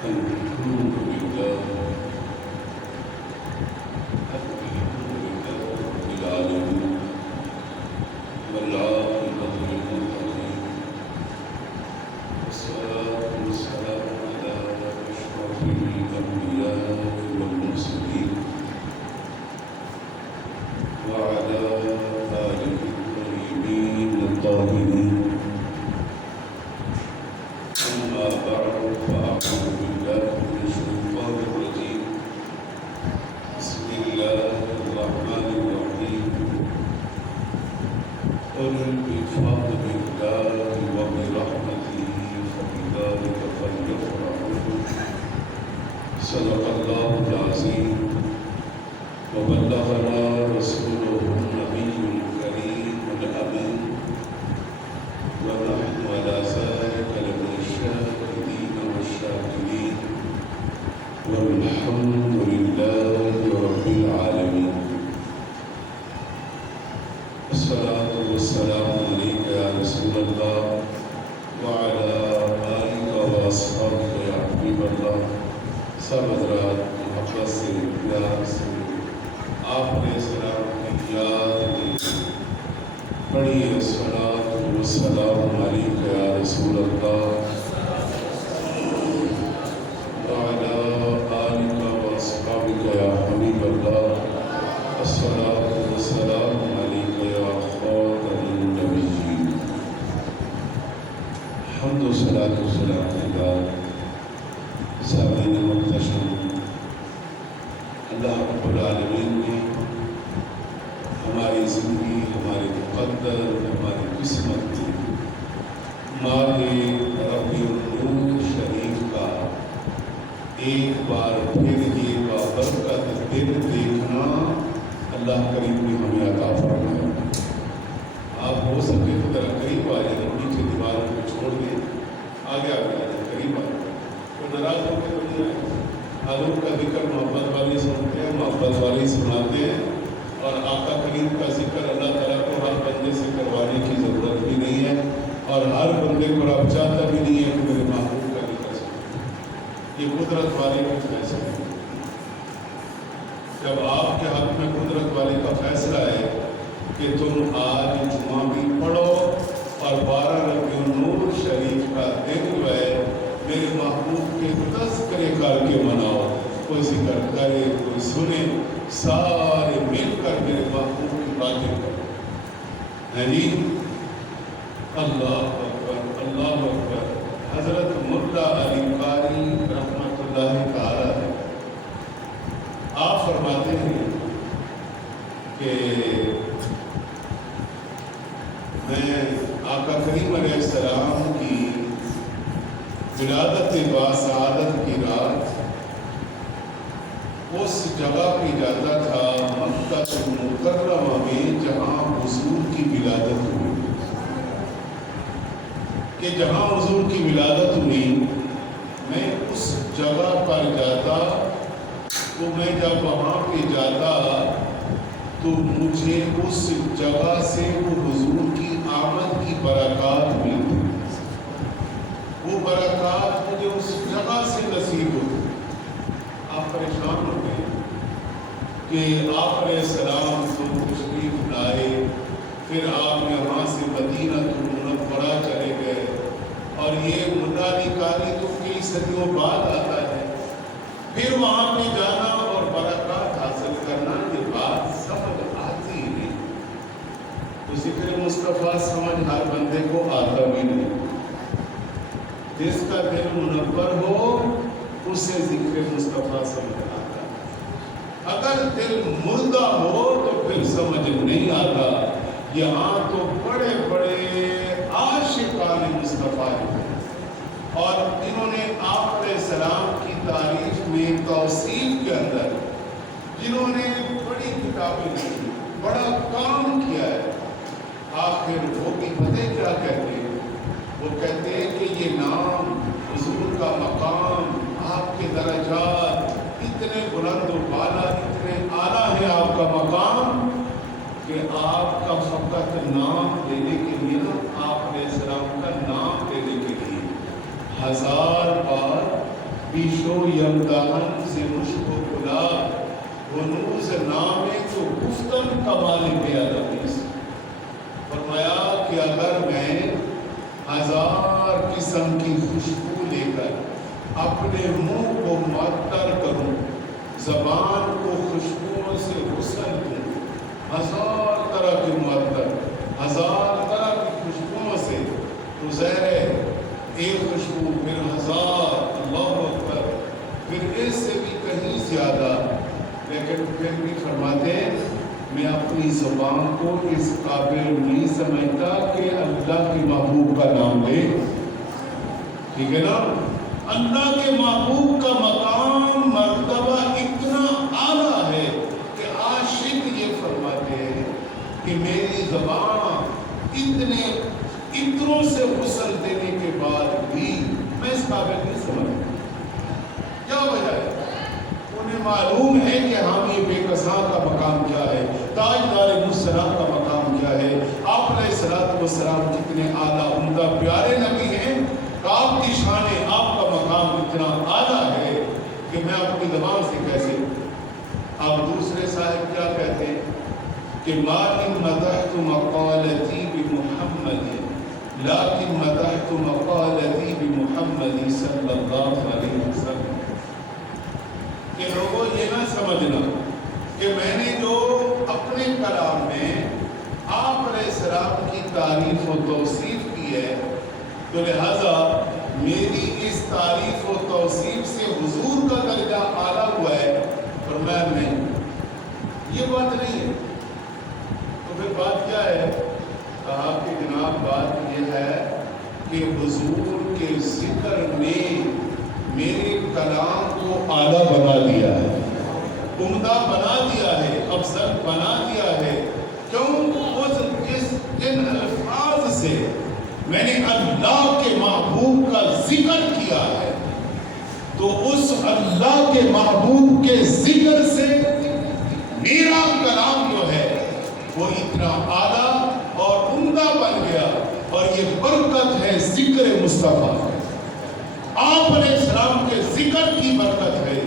الحمد لله رب العالمين والعاقبة للمتقين والصلاة والسلام على أشرف الأنبياء والمرسلين وعلى آله الطيبين الطاهرين. أما بعد فأعوذ بالله من الشيطان الرجيم. بسم الله الرحمن الرحيم. قل بفضل الله وبرحمته فبذلك فليفرحوا. صدق الله العظيم وبلغنا رسوله النبي الكريم الأمين ونحن على ذلك لمن الشاهدين والشاكرين والحمد لله رب العالمين. الصلاة والسلام عليك يا رسول الله وعلى آلك وأصحابك يا حبيب الله. سب حضرات محبت سے پیار سے آپ نے سلام کی یاد دی. پڑھیے الصلاۃ والسلام علیک یا رسول اللہ وعلی آلک واصحابک یا حبیب اللہ. الصلاۃ والسلام علیک یا خاتم النبیین. حمد و صلاۃ و سلام علیہ سامعین محتشم. اللہ رب العالمین نے ہماری زندگی، ہماری مقدر، ہماری قسمت میں ماہ ربیع النور شریف کا ایک بار پھر یہ بابرکت دن دیکھنا اللہ کریم نے ہمیں عطا فرمایا. آپ ہو سکے تو ذرا قریب آ جائیں، نیچے دیواروں کو چھوڑ دیں، آگے آ جائیں، قریب آ جائیں. تو ناراض ہو کے تو نہیں آئے. حضور کا ذکر محبت والے سنتے ہیں، محبت والے سناتے ہیں، اور آقا کریم کا ذکر اللہ تعالیٰ کو ہر بندے سے کروانے کی ضرورت بھی نہیں ہے، اور ہر بندے کو رب چاہتا بھی نہیں ہے کہ میرے محبوب کا ذکر سنیں. یہ قدرت والے کا فیصلہ ہے. جب آپ کے حق میں قدرت والے کا فیصلہ ہے کہ تم آج جمعہ بھی پڑھو اور 12 ربیع النور شریف کا دن جو ہے میرے محبوب کے تذکرے کر کے مناؤ. کوئی ذکر کرے، کوئی سنے، سارے مل کر میرے محبوب کی باتیں کرو. جی اللہ اکبر، اللہ اکبر. حضرت ملا علی قاری رحمۃ اللہ تعالی ہے، آپ فرماتے ہیں کہ میں آقا کریم علیہ السلام کی ولادت باسعادت کی رات اس جگہ پہ جاتا تھا مکہ مکرمہ میں جہاں حضور کی ولادت ہوئی. کہ جہاں حضور کی ولادت ہوئی میں اس جگہ پر جاتا، تو میں جب وہاں پہ جاتا تو مجھے اس جگہ سے وہ حضور کی آمد کی برکات ملتی. وہ برکات مجھے اس جگہ سے نصیب ہوتی. آپ پریشان ہو گئے کہ آپ علیہ السلام تو تشریف لائے، پھر آپ یہاں سے مدینہ منورہ چلے گئے، اور یہ ملا علی قاری تو کئی صدیوں بعد آتا ہے. پھر وہاں پہ جانا اور برکات حاصل کرنا، یہ بات سمجھ آتی نہیں. تو ذکر مصطفیٰ سمجھ ہر بندے کو آتا بھی نہیں. جس کا دل منور ہو اسے ذکر مصطفیٰ سمجھ آتا. اگر دل مردہ ہو تو پھر سمجھ نہیں آتا. یہاں تو بڑے بڑے عاشقان مصطفیٰ ہیں، اور انہوں نے آپ علیہ السلام کی تعریف میں توصیف کے اندر جنہوں نے بڑی کتابیں لکھی، بڑا کام کیا ہے. آخر وہ بھی پتہ کیا کہتے ہیں؟ وہ کہتے ہیں کہ یہ نام، حضور کا مقام، آپ کے درجات اتنے بلند و بالا، اتنے اعلیٰ ہے آپ کا مقام کہ آپ کا فقط نام لینے کے لیے نا، آپ علیہ السلام کا نام لینے کے لیے 1000 بار بھی کمال بے ادبی سے۔ فرمایا کہ اگر میں 1000 قسم کی خوشبو لے کر اپنے منہ کو معطر کروں، زبان کو خوشبوؤں سے غسل دوں، 1000 طرح کے معطر، 1000 طرح کی خوشبوؤں سے، تو ظاہر ہے ایک خوشبو پھر 1000، اللہ اکبر، پھر اس سے بھی کہیں زیادہ، لیکن پھر بھی فرماتے ہیں میں اپنی زبان کو اس قابل نہیں سمجھتا کہ اللہ کے محبوب کا نام لے، ٹھیک ہے نا؟ اللہ کے محبوب کا مقام مرتبہ اتنا اعلیٰ ہے کہ عاشق یہ فرماتے ہیں کہ میری زبان اتنے عطروں سے غسل دینے کے بعد بھی میں اس قابل نہیں سمجھتا۔ کیا وجہ ہے؟ انہیں معلوم ہے کہ ہم یہ بے کساں کا مقام کیا ہے، تاجدار مسلم کا مقام کیا ہے، آپ علیہ السلام کتنے اعلیٰ عمدہ پیارے نبی ہیں، آپ کی شان، آپ کا مقام اتنا اعلیٰ ہے کہ میں اپنی زبان سے کیسے۔ آپ دوسرے صاحب کیا کہتے ہیں کہ ما ان مدحت مقالتی بمحمد لیکن مدحت مقالتی بمحمد صلی اللہ علیہ وسلم، کہ لوگوں یہ نہ سمجھنا کہ میں نے جو اپنے کلام میں آپ علیہ السلام کی تعریف و توصیف کی ہے تو لہذا میری اس تعریف و توصیف سے حضور کا درجہ اعلیٰ ہوا ہے، فرمایا نہیں، یہ بات نہیں ہے۔ تو پھر بات کیا ہے؟ کہا کہ جناب بات یہ ہے کہ حضور کے ذکر نے میرے کلام کو اعلیٰ بنا دیا ہے، عمدہ بنا دیا ہے، افضل بنا دیا ہے۔ کیوں؟ جن الفاظ سے میں نے اللہ کے محبوب کا ذکر کیا ہے، تو اس اللہ کے محبوب کے ذکر سے میرا کلام جو ہے وہ اتنا اعلیٰ اور عمدہ بن گیا، اور یہ برکت ہے ذکر مصطفیٰ، آپ علیہ السلام کے ذکر کی برکت ہے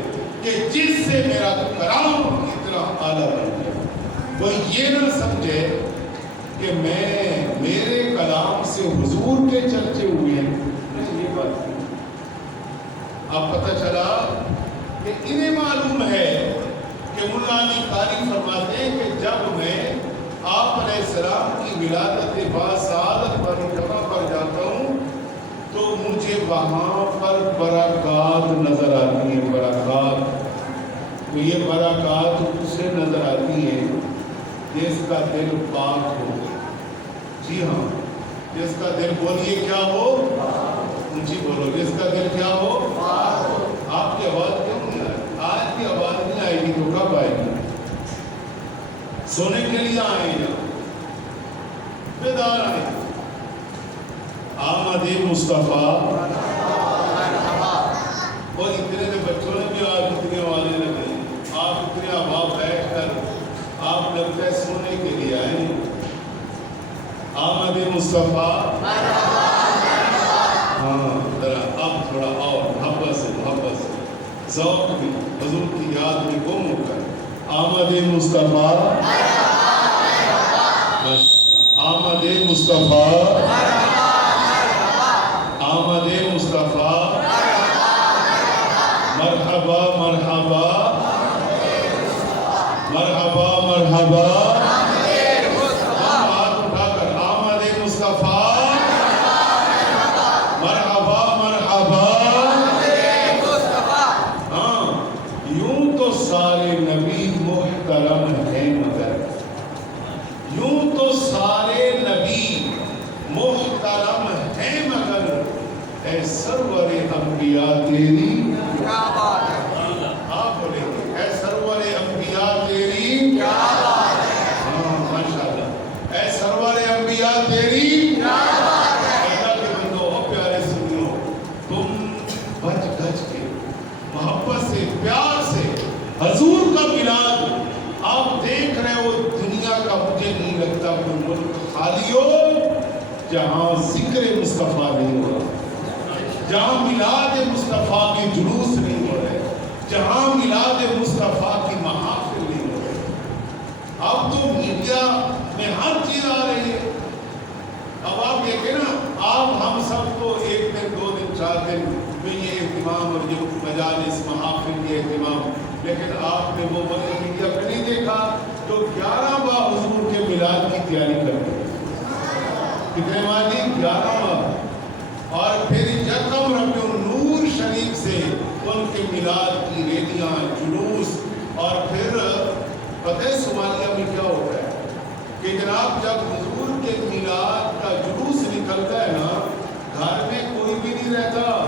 کہ جس سے میرا کلام اتنا اعلیٰ بن گیا۔ کوئی یہ نہ سمجھے کہ میرے کلام سے حضور کے چرچے ہوئے ہیں، یہ بات نہیں۔ اب پتہ چلا کہ انہیں معلوم ہے کہ مولا علی قاری فرماتے ہیں کہ جب میں آپ علیہ السلام کی ولادت باسعادت پر جگہ پر جاتا ہوں تو مجھے وہاں پر برکات نظر آتی ہیں، برکات۔ تو یہ برکات اسے نظر آتی ہیں جس کا دل پاک ہو، جی ہاں، جس کا دل، بولیے کیا ہو، اونچی بولو، جس کا دل کیا ہو، آپ کی آواز کیوں نہیں آئی؟ آج کی آواز نہیں آئے گی تو کب آئے گی؟ سونے کے لیے آئے گا، بیدار آئے گا۔ آمد مصطفیٰ، اور اتنے سے بچوں نے بھی آج اتنے والے لگے، آپ اتنے اباب بیٹھ کر آپ لگتا ہے سونے کے لیے آئے۔ آمد مصطفیٰ، ہاں ذرا اب تھوڑا اور محبت سے ذوق بھی حضور کی یاد میں گم ہو کر آمد مصطفیٰ، آمد مصطفیٰ، آمد مصطفیٰ، مرحبا مرحبا مرحبا مرحبا، ہاتھ اٹھا کر آمد مصطفیٰ، مرحبا مرحبا۔ ہاں، یوں تو سارے نبی محترم ہیں، مگر یوں تو سارے نبی محترم ہیں، مگر اے سرور انبیاء تیری کیا بات ہے؟ آپ بولیں گے اے سرور انبیاء تیری کیا بات ہے؟ ہاں ماشاءاللہ، اے سرور انبیاء تیری کیا بات ہے؟ اللہ کے بندو ہو، پیارے سنیو، تم بچ گچ کے محبت سے، پیار سے حضور کا میلاد آپ دیکھ رہے ہو۔ دنیا کا مجھے نہیں لگتا کوئی ملک خالی ہو جہاں ذکر مصطفیٰ نہیں ہو رہا، جہاں میلاد مصطفیٰ کے جلوس نہیں ہو رہے، جہاں میلاد مصطفیٰ کی محافل نہیں ہو رہے۔ اب تو میڈیا میں ہر چیز آ رہی ہے. اب آپ دیکھیں نا، آپ ہم سب کو ایک دن 2 دن 4 دن میں یہ اہتمام اور یہ مجالس محافل یہ اہتمام، لیکن آپ نے وہ میڈیا پہ نہیں دیکھا تو 11 ماہ حضور کے میلاد کی تیاری کرتے ہیں. کتنے ماہ جی؟ 11 ماہ. اور پھر یکم ربیع النور شریف سے ان کے میلاد کی ریلیاں، جلوس. اور پھر پتہ ہے صومالیہ میں کیا ہوتا ہے کہ جناب جب حضور کے میلاد کا جلوس نکلتا ہے نا، گھر میں کوئی بھی نہیں رہتا،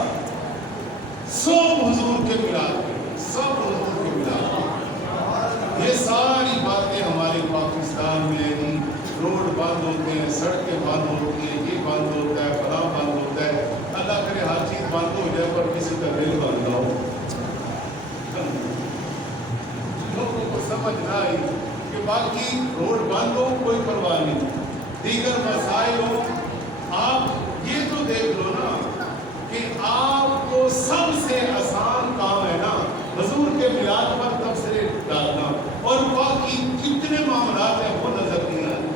سب حضور کے میلاد کے، سب حضور کے میلاد کے. یہ ساری باتیں ہمارے پاکستان میں نہیں. روڈ بند ہوتے ہیں، سڑکیں بند ہوتی ہیں، یہ بند ہوتا ہے، فلاں بند ہوتا ہے. اللہ کرے ہر چیز بند ہو جائے پر کسی کا دل بند نہ ہو. لوگوں کو سمجھ نہ آئی کہ باقی روڈ بند ہو کوئی پرواہ نہیں، دیگر مسائل ہو. آپ یہ تو دیکھ لو نا کہ آپ کو سب سے آسان کام ہے نا حضور کے میلاد پر تبصرے ڈالنا، اور باقی جتنے معاملات ہیں وہ نظر نہیں آتے.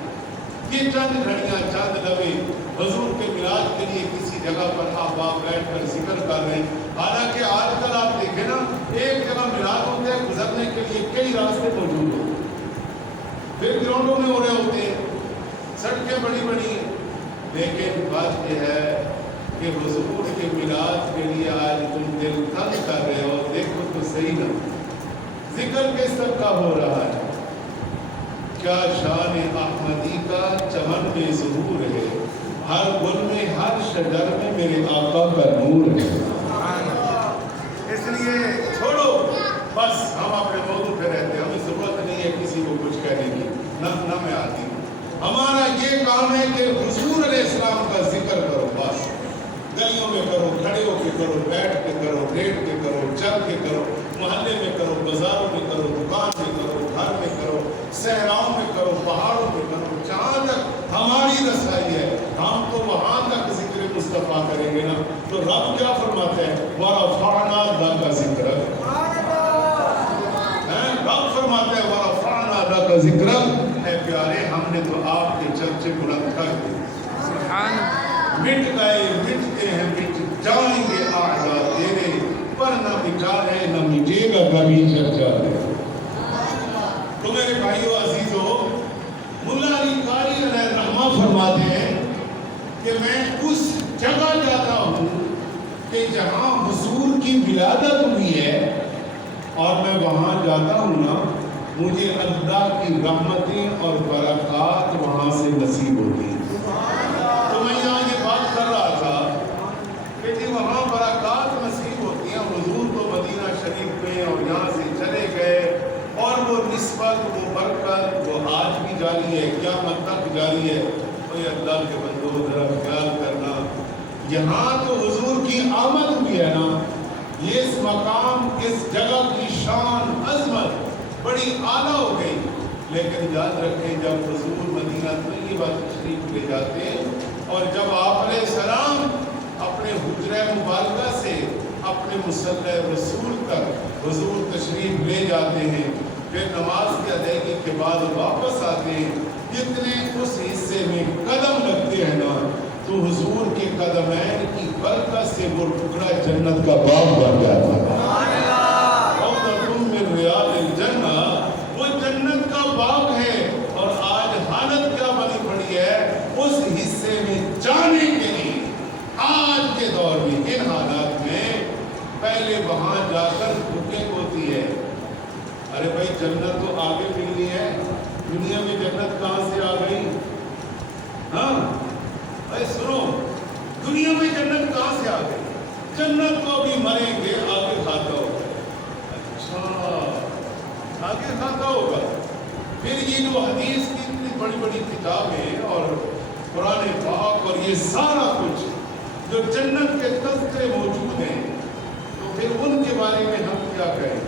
یہ چند گھڑیاں، چند لمحے حضور کے میلاد کے لیے کسی جگہ پر آپ بیٹھ کر ذکر کر رہے ہیں. حالانکہ آج کل آپ دیکھیں نا، ایک جگہ میلاد ہوتا ہے، گزرنے کے لیے کئی راستے موجود ہوتے ہیں، پھر گراؤنڈوں میں ہو رہے ہوتے ہیں، سڑکیں بڑی بڑی ہیں. لیکن بات یہ ہے کہ حضور کے میلاد کے لیے آج تم دل تنگ کر رہے ہو. دیکھو تو صحیح نا، ذکر کس تک کا ہو رہا ہے. کیا شان احمدی کا چمن میں ظہور ہے، ہر گل میں ہر شجر میں میرے آقا کا نور ہے. اس لیے چھوڑو، بس ہم اپنے موضوع پہ رہتے ہیں، ہمیں ضرورت نہیں ہے کسی کو کچھ کہنے کی، نہ میں آتی ہوں. ہمارا یہ کام ہے کہ حضور علیہ السلام کا ذکر کرو. بس گلیوں میں کرو، کھڑے ہو کے کرو، بیٹھ کے کرو، لیٹ کے کرو، چل کے کرو، محلے میں کرو، بازاروں میں کرو، دکان میں کرو، گھر میں کرو، صحراؤں میں کرو، پہاڑوں میں کرو. جہاں تک ہماری رسائی ہے ہم تو وہاں تک ذکر مصطفیٰ کریں گے نا. تو رب کیا فرماتا ہے؟ وَرَفَعْنَا لَكَ ذِكْرَكَ. رب فرماتا ہے وَرَفَعْنَا لَكَ ذِكْرَكَ. اے پیارے، ہم نے تو آپ کے چرچے بلند کر دیے. مٹ گئے، مٹتے ہیں، مٹ جائیں گے اعداء تیرے، پر نہ مٹا ہے نہ مٹے گا کبھی چرچا ہے. تو میرے بھائیو عزیزو، ملا علی قاری علیہ الرحمہ فرماتے ہیں کہ میں اس جگہ جاتا ہوں کہ جہاں حضور کی ولادت ہوئی ہے، اور میں وہاں جاتا ہوں نا، مجھے اللہ کی رحمتیں اور برکات وہاں سے نصیب ہوتی ہیں. تو میں یہاں یہ بات کر رہا تھا کہ جی وہاں برکات نصیب ہوتی ہیں. حضور تو مدینہ شریف میں اور یہاں سے چلے گئے، اور وہ نسبت، وہ برکت وہ آج بھی جاری ہے، قیامت تک جاری ہے. تو یہ اللہ کے بندو ذرا خیال کرنا، یہاں تو حضور کی آمد ہوئی ہے نا، یہ اس مقام، اس جگہ کی شان، عظمت بڑی اعلیٰ ہو گئی. لیکن یاد رکھیں جب حضور مدینہ طیبہ تشریف لے جاتے ہیں، اور جب آپ علیہ السلام اپنے حجرہ مبارکہ سے اپنے مصلی رسول تک حضور تشریف لے جاتے ہیں، پھر نماز کی ادائیگی کے بعد واپس آتے ہیں، جتنے اس حصے میں قدم لگتے ہیں نا، تو حضور کے قدمین کی برکت سے وہ ٹکڑا جنت کا باغ بن جاتا ہے. من ریاض الجنہ، وہ جنت کا باغ ہے. اور آج حالت کیا بنی پڑی ہے اس حصے میں جانے کے لیے. آج کے دور میں ان حالات میں پہلے وہاں جا کر بکنگ ہوتی ہے. ارے بھائی جنت تو آگے ملنی ہے، دنیا میں جنت کہاں سے آ گئی؟ ہاں بھائی سنو، دنیا میں جنت کہاں سے آ گئی؟ جنت کو بھی مریں گے آگے کھاتا ہوگا. اچھا آگے کھاتا ہوگا. پھر یہ جو حدیث کی اتنی بڑی بڑی کتابیں اور قرآن پاک اور یہ سارا کچھ جو جنت کے تذکرے موجود ہیں، تو پھر ان کے بارے میں ہم کیا کہیں؟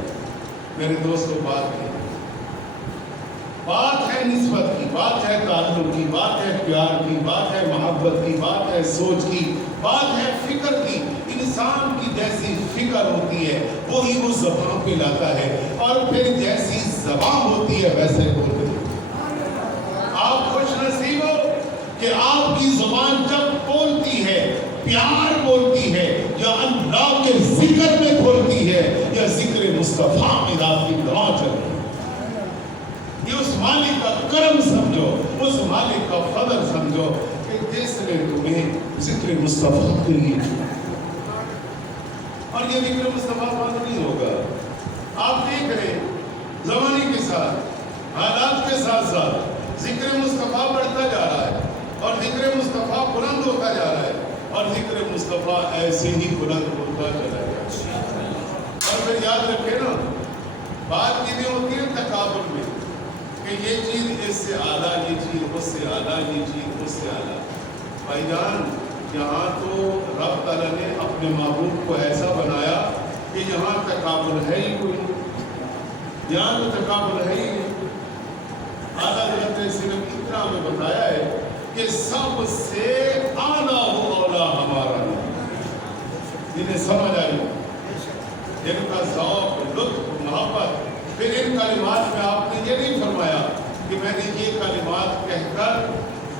میرے دوستو، بات ہے نسبت کی، بات ہے تعلق کی، بات ہے پیار کی، بات ہے محبت کی، بات ہے سوچ کی، بات ہے فکر کی. انسان کی جیسی فکر ہوتی ہے وہی وہ زبان پہ لاتا ہے، اور پھر جیسی زبان ہوتی ہے ویسے بولتے ہیں. کہ آپ کی زبان جب بولتی ہے پیار بولتی ہے یا اللہ کے ذکر میں بولتی ہے یا ذکر مصطفیٰ میں آپ کی گواہ چل رہی ہے، یہ اس مالک کا کرم سمجھو، اس مالک کا فضل سمجھو کہ جس نے تمہیں ذکر مصطفیٰ کے لیے چنا۔ اور یہ ذکر مصطفیٰ بند نہیں ہوگا۔ آپ دیکھ رہے زمانے کے ساتھ حالات کے ساتھ ساتھ ذکر مصطفیٰ بڑھتا جا رہا ہے اور ذکر مصطفیٰ بلند ہوتا جا رہا ہے اور ذکر مصطفیٰ ایسے ہی بلند ہوتا چلا جائے۔ اور پھر یاد رکھے نا، بات یہ نہیں ہوتی ہے تکابر میں کہ یہ چیز اس سے اعلیٰ، یہ چیز اس سے اعلیٰ، یہ چیز اس سے اعلیٰ۔ بھائی جان، یہاں تو رب تعالیٰ نے اپنے محبوب کو ایسا بنایا کہ یہاں تکابر ہے ہی کوئی، یہاں تو تکابر ہے ہی نہیں۔ اعلیٰ حضرت نے صرف اتنا ہمیں بتایا ہے کہ سب سے اعلیٰ ہو اولا ہمارا نبی۔ جنہیں سمجھ آئی، جن کا ذوق، لطف، محبت، پھر ان کلمات میں آپ نے یہ نہیں فرمایا کہ میں نے یہ کلمات کہہ کر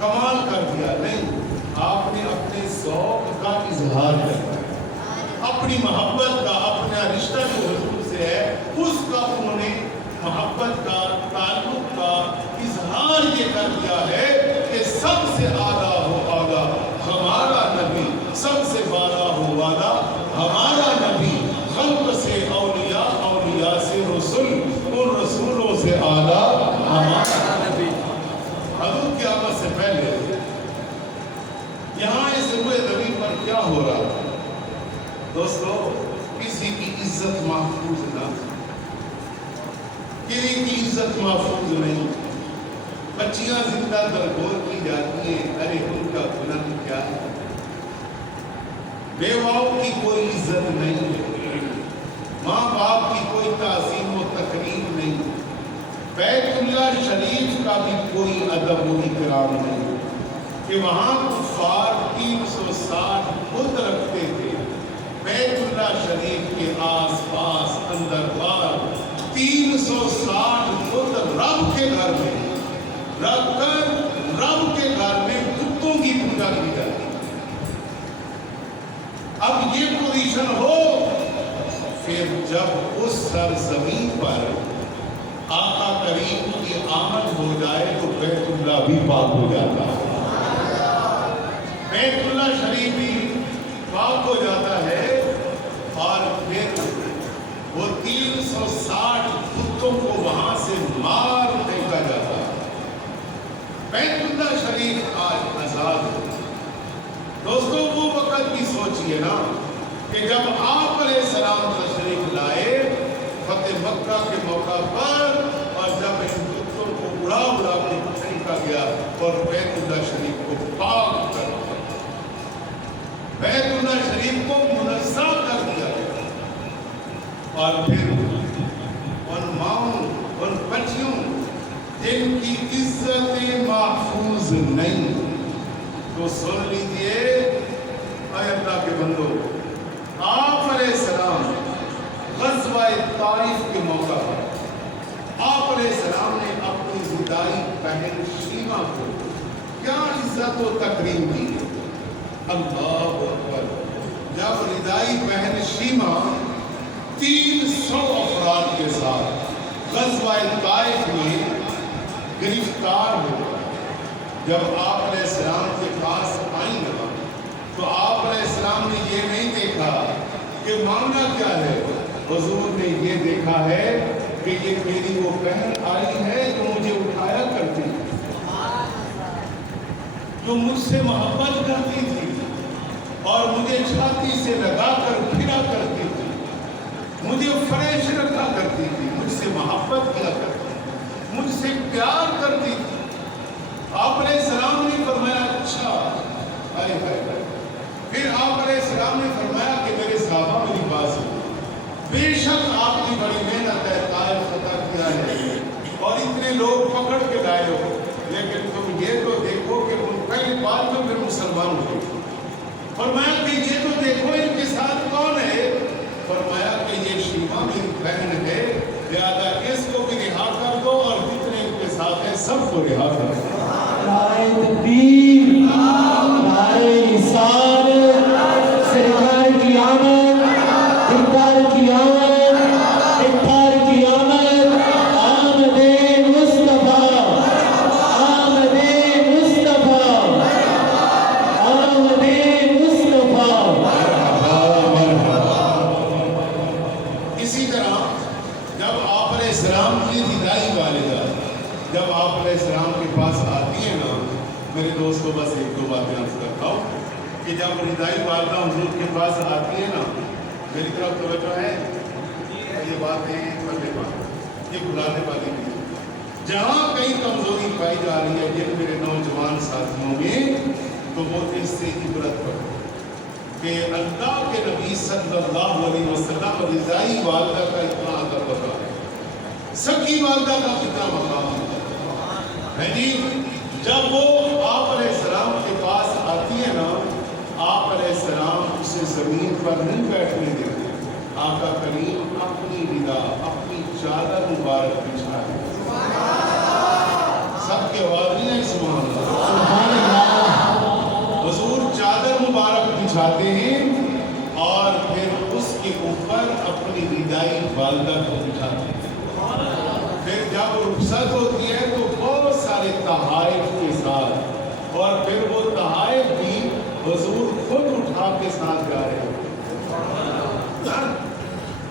کمال کر دیا، نہیں، آپ نے اپنے ذوق کا اظہار کیا، اپنی محبت کا، اپنا رشتہ جو حضور سے ہے اس کا انہوں نے محبت کا، تعلق کا اظہار یہ کر دیا ہے کہ سب سے اعلیٰ ہو اعلیٰ ہمارا نبی، سب سے بالا ہو بالا ہمارا نبی، خلق سے اولیاء، اولیاء سے رسول، ان رسولوں سے اعلیٰ ہمارا نبی۔ حضور کی آمد سے پہلے یہاں اس روئے زمین پر کیا ہو رہا ہے دوستو؟ کسی کی عزت محفوظ نہ، کسی کی عزت محفوظ نہیں، بچیاں زندہ درگور کی جاتی ہیں، ارے ان کا بلند کیا ہے، بیواؤں کی کوئی عزت نہیں ہے، ماں باپ کی کوئی تعظیم و تکریم نہیں، بیت اللہ شریف کا بھی کوئی ادب و اکرام نہیں کہ وہاں کفار 360 بت رکھتے تھے، بیت اللہ شریف کے آس پاس اندر بار 360 بت رب کے گھر میں رکھ کر رب کے گھر میں بتوں کی پوجا کی جاتی۔ اب یہ پوزیشن ہو، پھر جب اس سرزمین پر آقا کریم کی آمد ہو جائے تو بیت اللہ بھی پاک ہو جاتا ہے، بیت اللہ شریف بھی پاک ہو جاتا ہے، اور پھر وہ 360 بتوں کو وہاں سے مار پھینکا جاتا ہے۔ بیت اللہ شریف آج آزاد ہے۔ دوستو وہ وقت بھی سوچئے نا کہ جب آپ علیہ السلام تشریف لائے فتح مکہ کے موقع پر، اور جب ان بتوں کو اڑا اڑا کے پھینکا گیا اور بیت اللہ شریف کو پاک کر دیا، بیت اللہ شریف کو منزہ کر دیا گیا، اور پھر ان ماؤں، ان بچیوں جن کی عزت محفوظ نہیں، تو سن لیجئے اے اللہ کے بندو، آپ علیہ السلام غزوہ طائف کے موقع پر آپ علیہ السلام نے اپنی وداعی بہن شیمہ کو کیا عزت و تکریم دی۔ اللہ اکبر، جب وداعی بہن شیمہ 300 افراد کے ساتھ غزوہ طائف میں گرفتار ہو، جب آپ علیہ السلام کے پاس آئیں گا تو آپ علیہ السلام نے یہ نہیں دیکھا کہ معاملہ کیا ہے، حضور نے یہ دیکھا ہے کہ یہ میری وہ بہن آئی ہے جو مجھے اٹھایا کرتی تھی، جو مجھ سے محبت کرتی تھی اور مجھے چھاتی سے لگا کر پھرا کرتی تھی، مجھے فریش رکھا کرتی تھی، مجھ سے محبت کیا کرتی تھی، مجھ سے پیار کرتی تھی۔ آپ علیہ السلام نے فرمایا اچھا، آئے آئے۔ پھر آپ علیہ السلام نے فرمایا کہ میرے صحابہ میری بات سنو، بے شک آپ کی بڑی محنت ہے، طائف فتح کیا ہے اور اتنے لوگ پکڑ کے لائے ہو، لیکن تم یہ تو دیکھو کہ ان پہلی بات میں پھر مسلمان ہوئے۔ فرمایا کہ یہ تو دیکھو ان کے ساتھ کون ہے، فرمایا کہ یہ شیمہ میری بہن ہے، لہذا اس کو بھی رہا کر دو اور جتنے ان کے ساتھ ہیں سب کو رہا کر دو۔ نعرہ تکبیر، نعرہ رسالت، سرکار کی آمد، دلدار کی آمد، دلدار کی آمد، آمد مصطفیٰ، آمد مصطفیٰ، آمد مصطفیٰ۔ اسی طرح جب آپ علیہ السلام کی ابتدائی والدہ جب آپ علیہ السلام کے پاس آتی ہیں نا، میرے دوست کو بس ایک دو باتیں عرض کرتا ہوں کہ جب ابتدائی والدہ حضور کے پاس آتی ہے نا، میری طرف توجہ ہے، یہ باتیں پڑھنے والی، یہ بلانے والی نہیں، جہاں کہیں کمزوری پائی جا رہی ہے جن میرے نوجوان ساتھیوں میں، تو وہ اس سے عبرت کرو کہ اللہ کے نبی صلی اللہ علیہ وسلم رضائی والدہ کا اتنا ادب ہوتا ہے، سکی والدہ کا کتنا مقام ہے جی۔ جب وہ آپ علیہ السلام کے پاس آتی ہے نا، آپ علیہ السلام اسے زمین پر نہیں بیٹھنے دیتے، آقا کریم اپنی رضا اپنی چادر مبارک بچھا ہے، سب کے آواز نہیں ہے سبحان اللہ، حضور چادر مبارک بچھاتے ہیں اور پھر اس کے اوپر اپنی رضائی والدہ کو بچھاتے ہیں، پھر جب رخصت ہوتی ہے تو بہت سارے تحائف کے ساتھ، اور پھر وہ تحائف بھی حضور خود اٹھا کے ساتھ جا رہے ہیں۔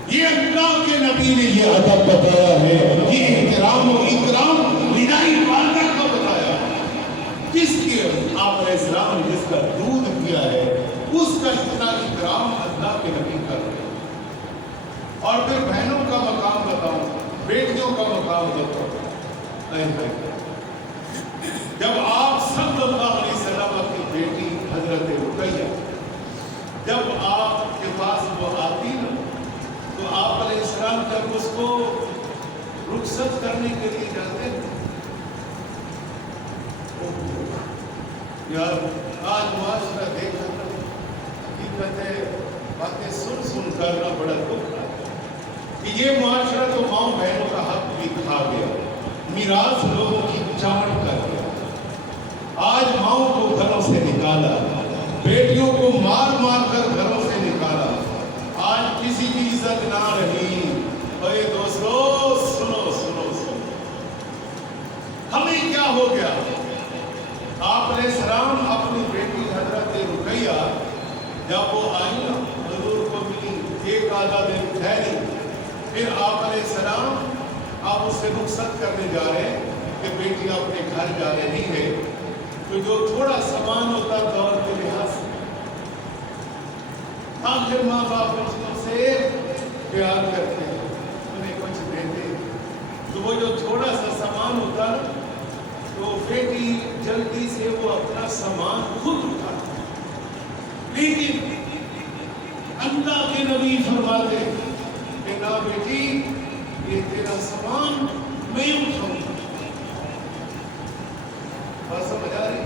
یہ اللہ کے نبی نے یہ ادب بتایا ہے، یہ احترام و اکرام رضائی والدہ کا بتایا، جس کے آپ علیہ السلام نے جس کا دودھ کیا ہے اس کا اتنا اکرام اللہ کے نبی کر رہے ہیں۔ اور پھر بہنوں کا مقام بتاؤں، بیٹیوں کا مقام بتاؤں، جب آپ صلی اللہ علیہ وسلم کی بیٹی حضرت رقیہ جب آپ کے پاس وہ آتی نا، تو آپ علیہ السلام جب اس کو رخصت کرنے کے لیے جاتے ہیں، یار آج معاشرہ دیکھا باتیں سن کر نہ بڑا دکھ رہا ہے کہ یہ معاشرہ تو ماؤں بہنوں کا حق بھی کھا گیا، میراث لوگوں کی چاٹ کر گیا، آج ماؤں کو گھروں سے نکالا، بیٹیوں کو مار مار کر گھروں سے نکالا، آج کسی کی عزت نہ رہی۔ اے دوستو سنو سنو سنو، ہمیں کیا ہو گیا؟ آپ علیہ السلام اپنی بیٹی حضرت رقیہ جب وہ آئی نا، حضور کو ملی، ایک آدھا دن ٹھہری، پھر آپ علیہ السلام آپ اس سے رخصت کرنے جا رہے ہیں کہ بیٹی اپنے گھر جا رہی ہے، تو جو تھوڑا سامان ہوتا دور کے لحاظ سے، آخر ماں باپ بچوں سے پیار کرتے ہیں، انہیں کچھ دیتے ہیں، تو وہ جو تھوڑا سا سامان ہوتا تو بیٹی جلدی سے وہ اپنا سامان خود اٹھاتا، لیکن اللہ کے نبی فرماتے کہ نہ بیٹی، یہ تیرا سامان میں اٹھاؤں گا۔ بات سمجھ آ رہی؟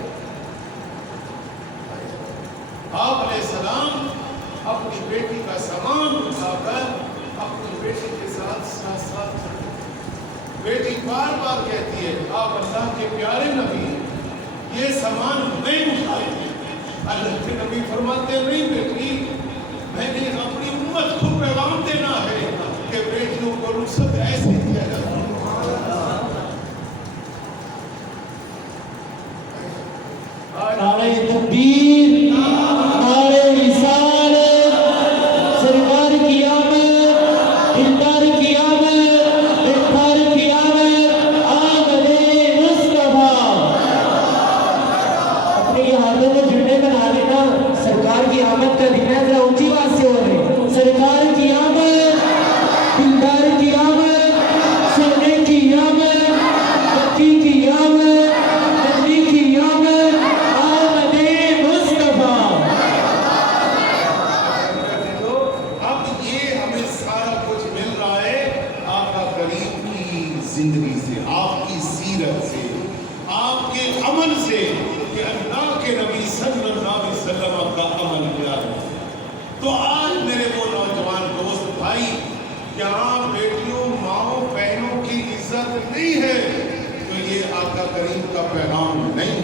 آپ علیہ السلام اپنی بیٹی کا سامان اٹھا کر اپنی بیٹی کے ساتھ ساتھ ساتھ چلتے، بیٹی بار بار کہتی ہے آپ اللہ کے پیارے نبی، یہ سامان میں اٹھائے، اللہ کے نبی فرماتے نہیں بیٹی، میں نے اپنی امت کو پیغام دینا ہے کہ بیٹیوں کو رخصت ایسے دیا جاتا ہے۔ نعرہ تکبیر، نعرہ رسالت، سرکار کی آمد، دلدار کی آمد، دلدار کی آمد، آمد مصطفیٰ۔ اپنے یہ ہاتھوں میں جھنڈے بنا لینا، سرکار کی آمد کا دن ہے، ذرا اونچی بات سے ہو رہے، سرکار کی آمد، دلدار کی آمد، سونے کی آمد، بچی کی آمد، نبی کی آمد، آمد مصطفیٰ۔ اب یہ ہمیں سارا کچھ مل رہا ہے آقا کریم کی زندگی سے، آپ کی سیرت سے، آپ کے عمل سے، کہ اللہ کے نبی صلی اللہ علیہ وسلم کا عمل کیا ہے۔ تو آج میرے وہ نوجوان دوست بھائی، یہاں بیٹیوں ماؤں بہنوں کی عزت نہیں ہے، تو یہ آقا کریم کا پیغام نہیں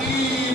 3